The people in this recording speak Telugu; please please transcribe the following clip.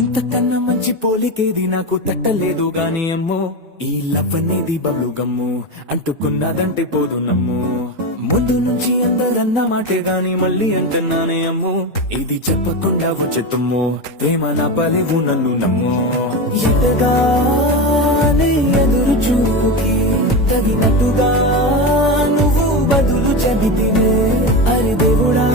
ఇంతకన్నా మంచి పోలికేది నాకు తట్టలేదు గాని అమ్మో, ఈ లవ్ అనేది బబ్లు గమ్ము, అంటుకున్నదంటే పోదు నమ్ము. ముందు నుంచి అందరన్న మాటే గాని మళ్ళీ అంటున్నానే అమ్ము, ఇది చెప్పకుండా వచ్చే తుమ్ము, ప్రేమ నా పలివు నన్ను నమ్ము. ఎంతగానే ఎదురు చూకి తగినట్టుగా నువ్వు బదులు చెబితివే, అరే దేవుడా